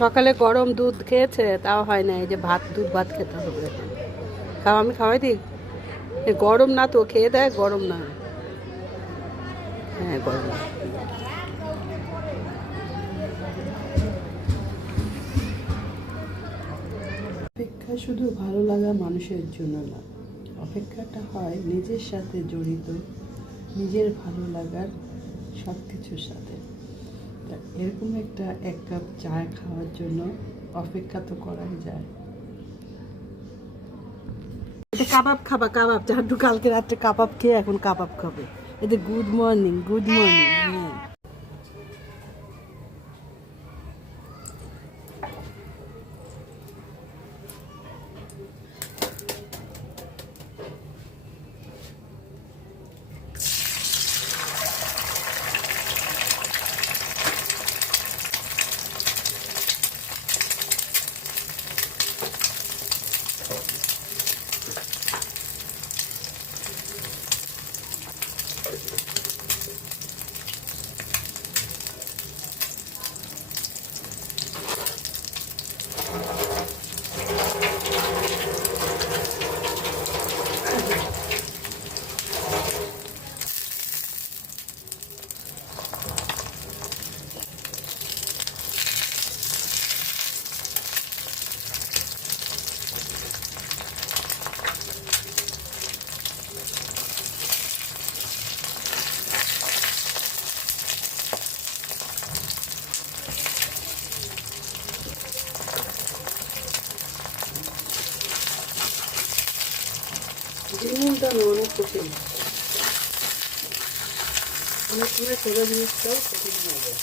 সকালে গরম দুধ খেয়েছে, তাও হয় না। এই যে দুধ ভাত খেতে হবে। খাও, আমি খাওয়াই দিই। গরম না তো, খেয়ে দেয়। গরম না, হ্যাঁ গরম। অপেক্ষা শুধু ভালো লাগা মানুষের জন্য না, অপেক্ষাটা হয় নিজের সাথে জড়িত, নিজের ভালো লাগার সব কিছুর সাথে। এরকম এক কাপ চা খাওয়ার জন্য অপেক্ষা তো করাই যায়। এটা কাবাব খাবা, কাবাব। জাহান্নু কালকে রাত্রে কাবাব খেয়ে এখন কাবাব খাবে। এই যে গুড মর্নিং, গুড মর্নিং। হ্যাঁ, জিনিসটা অনেক কঠিন। অনেক সময় ছোটো জিনিসটাও কঠিন হয়ে যায়।